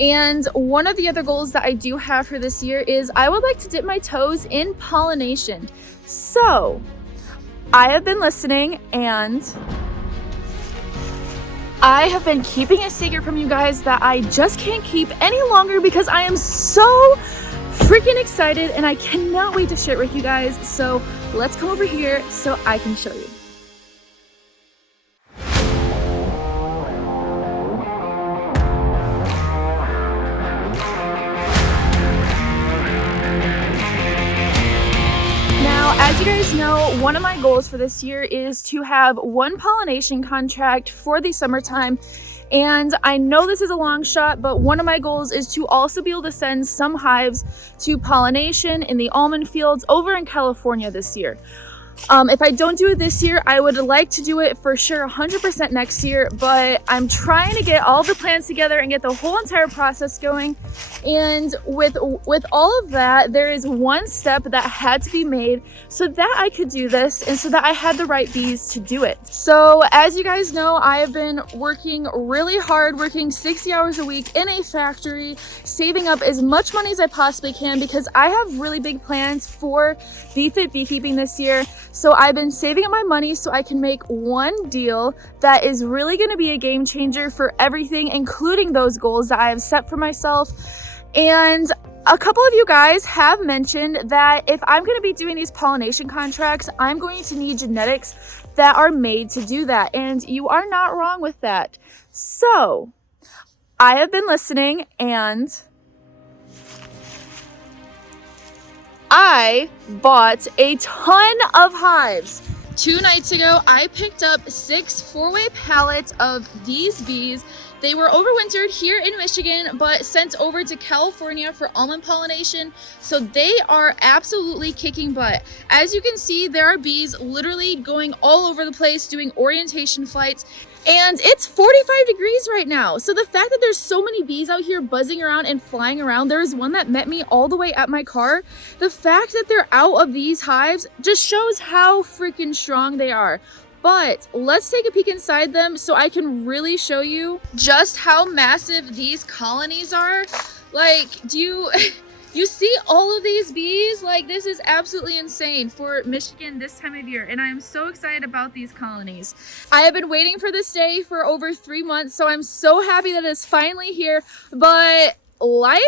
And one of the other goals that I do have for this year is I would like to dip my toes in pollination. So I have been listening and I have been keeping a secret from you guys that I just can't keep any longer because I am so freaking excited and I cannot wait to share it with you guys. So let's come over here so I can show you. As you guys know, one of my goals for this year is to have one pollination contract for the summertime. And I know this is a long shot, but one of my goals is to also be able to send some hives to pollination in the almond fields over in California this year. If I don't do it this year, I would like to do it for sure 100% next year, but I'm trying to get all the plans together and get the whole entire process going. And with all of that, there is one step that had to be made so that I could do this and so that I had the right bees to do it. So as you guys know, I have been working really hard, working 60 hours a week in a factory, saving up as much money as I possibly can because I have really big plans for BeFit Beekeeping this year. So I've been saving up my money so I can make one deal that is really going to be a game changer for everything, including those goals that I have set for myself. And a couple of you guys have mentioned that if I'm going to be doing these pollination contracts, I'm going to need genetics that are made to do that. And you are not wrong with that. So I have been listening and I bought a ton of hives. 2 nights ago, I picked up 6 4-way pallets of these bees. They were overwintered here in Michigan, but sent over to California for almond pollination. So they are absolutely kicking butt. As you can see, there are bees literally going all over the place, doing orientation flights. And it's 45 degrees right now. So the fact that there's so many bees out here buzzing around and flying around, there was one that met me all the way at my car. The fact that they're out of these hives just shows how freaking strong they are. But let's take a peek inside them so I can really show you just how massive these colonies are. Like, you see all of these bees? Like, this is absolutely insane for Michigan this time of year, and I am so excited about these colonies. I have been waiting for this day for over 3 months, so I'm so happy that it's finally here. But life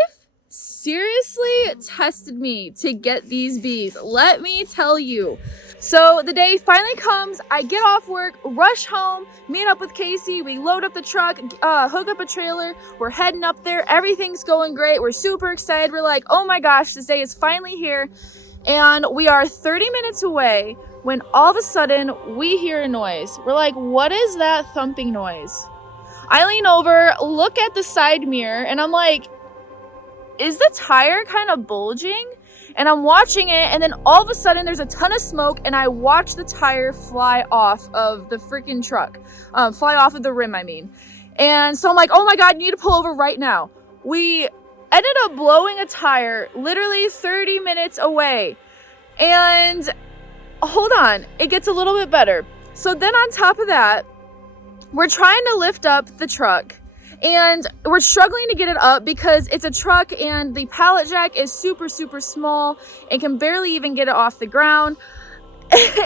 seriously tested me to get these bees, let me tell you. So the day finally comes, I get off work, rush home, meet up with Casey, we load up the truck, hook up a trailer, we're heading up there, everything's going great, we're super excited, we're like, oh my gosh, this day is finally here, and we are 30 minutes away when all of a sudden we hear a noise. We're like, what is that thumping noise? I lean over, look at the side mirror, and I'm like, is the tire kind of bulging? And I'm watching it, and then all of a sudden there's a ton of smoke, and I watch the tire fly off of the freaking truck. Fly off of the rim, I mean. And so I'm like, oh my God, you need to pull over right now. We ended up blowing a tire literally 30 minutes away. And hold on, it gets a little bit better. So then on top of that, we're trying to lift up the truck. And we're struggling to get it up because it's a truck and the pallet jack is super, super small and can barely even get it off the ground.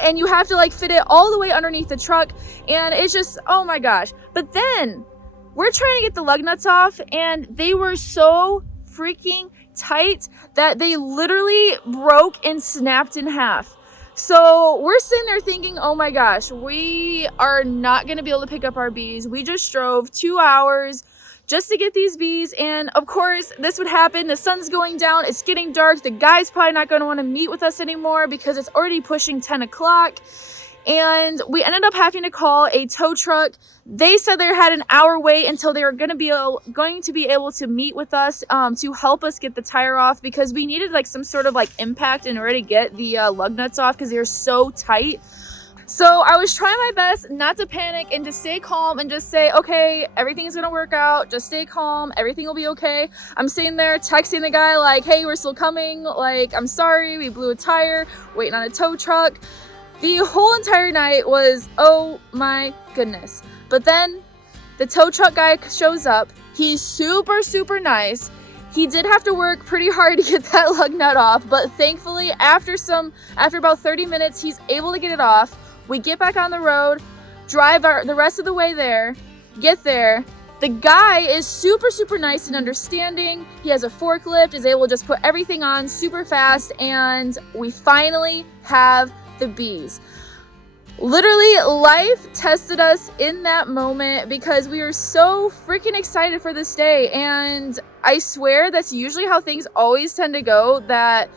And you have to like fit it all the way underneath the truck. And it's just, oh my gosh. But then we're trying to get the lug nuts off and they were so freaking tight that they literally broke and snapped in half. So we're sitting there thinking, oh my gosh, we are not going to be able to pick up our bees. We just drove 2 hours just to get these bees. And of course, this would happen. The sun's going down. It's getting dark. The guy's probably not going to want to meet with us anymore because it's already pushing 10 o'clock. And we ended up having to call a tow truck. They said they had an hour wait until they were going to be able to meet with us to help us get the tire off because we needed like some sort of like impact in order to get the lug nuts off because they were so tight. So I was trying my best not to panic and to stay calm and just say, okay, everything's going to work out. Just stay calm. Everything will be okay. I'm sitting there texting the guy like, hey, we're still coming. Like, I'm sorry. We blew a tire, waiting on a tow truck. The whole entire night was, oh my goodness. But then The tow truck guy shows up. He's super, super nice. He did have to work pretty hard to get that lug nut off, but thankfully after about 30 minutes, he's able to get it off. We get back on the road, drive the rest of the way there, get there. The guy is super, super nice and understanding. He has a forklift, is able to just put everything on super fast, and we finally have the bees. Literally, life tested us in that moment because we were so freaking excited for this day. And I swear that's usually how things always tend to go, that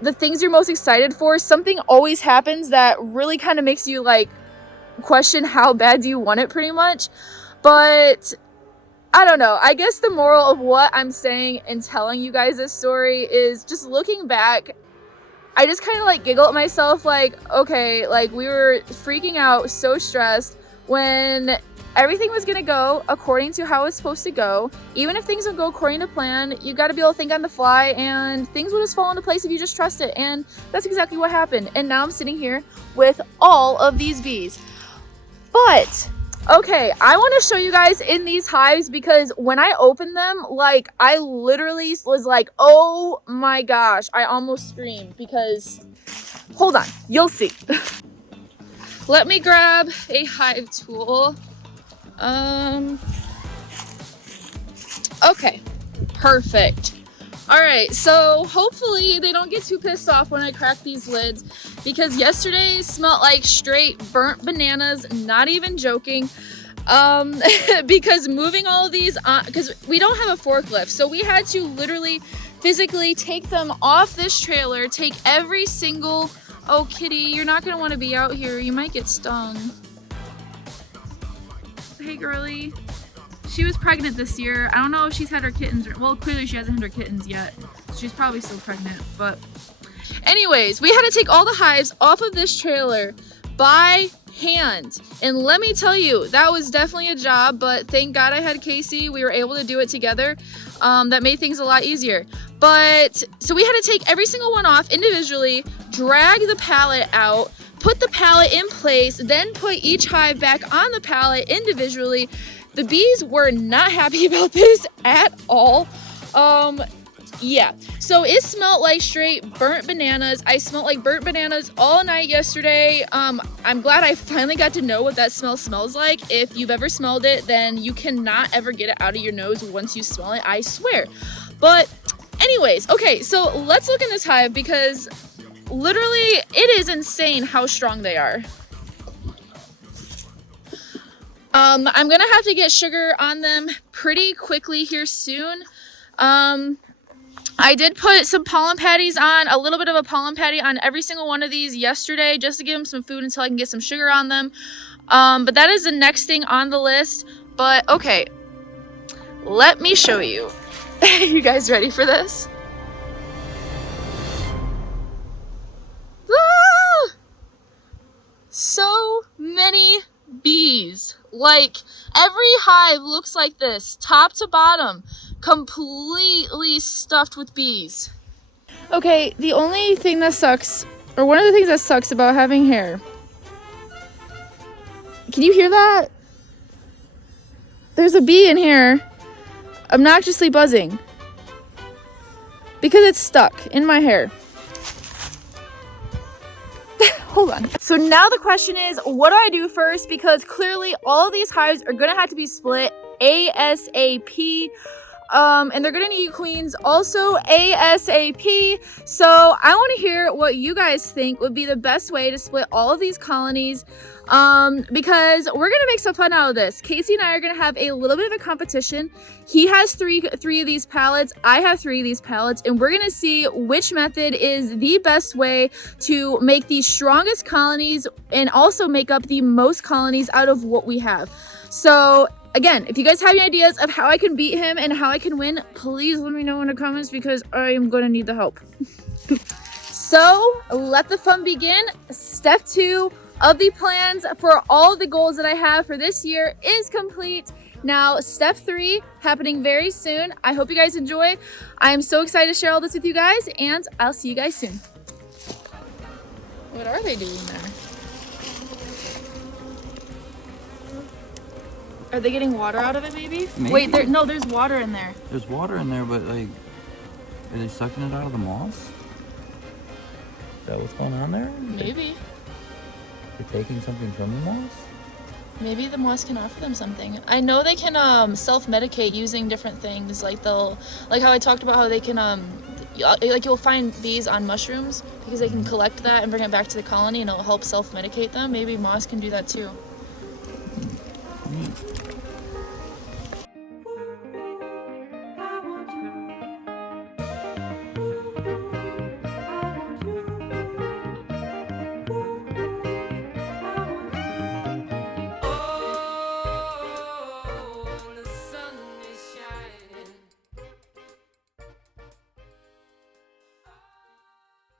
the things you're most excited for, something always happens that really kind of makes you like question how bad do you want it, pretty much. But I don't know. I guess the moral of what I'm saying and telling you guys this story is just looking back, I just kind of like giggle at myself, like, okay, like we were freaking out, so stressed when everything was gonna go according to how it's supposed to go. Even if things don't go according to plan, you got to be able to think on the fly, and things will just fall into place if you just trust it. And that's exactly what happened. And now I'm sitting here with all of these bees. But okay, I want to show you guys in these hives because when I opened them, like I literally was like, oh my gosh, I almost screamed because, hold on, you'll see. Let me grab a hive tool. Okay, perfect. All right, so hopefully they don't get too pissed off when I crack these lids because yesterday smelled like straight burnt bananas, not even joking. Because moving all of these on, because we don't have a forklift, so we had to literally physically take them off this trailer, take every single, oh kitty, you're not gonna want to be out here, you might get stung. Hey girly. She was pregnant this year. I don't know if she's had her kittens, well, clearly she hasn't had her kittens yet. She's probably still pregnant, but anyways, we had to take all the hives off of this trailer by hand. And let me tell you, that was definitely a job, but thank God I had Casey. We were able to do it together. That made things a lot easier. But so we had to take every single one off individually, drag the pallet out, put the pallet in place, then put each hive back on the pallet individually. The bees were not happy about this at all. Yeah, so it smelled like straight burnt bananas. I smelled like burnt bananas all night yesterday. I'm glad I finally got to know what that smell smells like. If you've ever smelled it, then you cannot ever get it out of your nose once you smell it, I swear. But anyways, okay, so let's look in this hive because literally it is insane how strong they are. I'm gonna have to get sugar on them pretty quickly here soon. I did put some pollen patties on, a little bit of a pollen patty on every single one of these yesterday just to give them some food until I can get some sugar on them. But that is the next thing on the list. But okay, let me show you. You guys ready for this? Ah! So many bees. Like every hive looks like this, top to bottom, completely stuffed with bees. Okay, the only thing that sucks, or one of the things that sucks about having hair, can you hear that? There's a bee in here obnoxiously buzzing because it's stuck in my hair. Hold on. So now the question is, what do I do first? Because clearly all of these hives are gonna have to be split ASAP. And they're gonna need queens also ASAP. So I want to hear what you guys think would be the best way to split all of these colonies, because we're gonna make some fun out of this. Casey and I are gonna have a little bit of a competition. He has three of these pallets, I have 3 of these pallets, and we're gonna see which method is the best way to make the strongest colonies and also make up the most colonies out of what we have. So again, if you guys have any ideas of how I can beat him and how I can win, please let me know in the comments because I am going to need the help. So let the fun begin. Step 2 of the plans for all the goals that I have for this year is complete. Now, step 3 happening very soon. I hope you guys enjoy. I am so excited to share all this with you guys, and I'll see you guys soon. What are they doing there? Are they getting water out of it maybe? Maybe. Wait, there's water in there. There's water in there, but like, are they sucking it out of the moss? Is that what's going on there? Maybe. They're taking something from the moss? Maybe the moss can offer them something. I know they can self-medicate using different things. Like how I talked about how they can like you'll find bees on mushrooms because they can collect that and bring it back to the colony and it'll help self-medicate them. Maybe moss can do that too.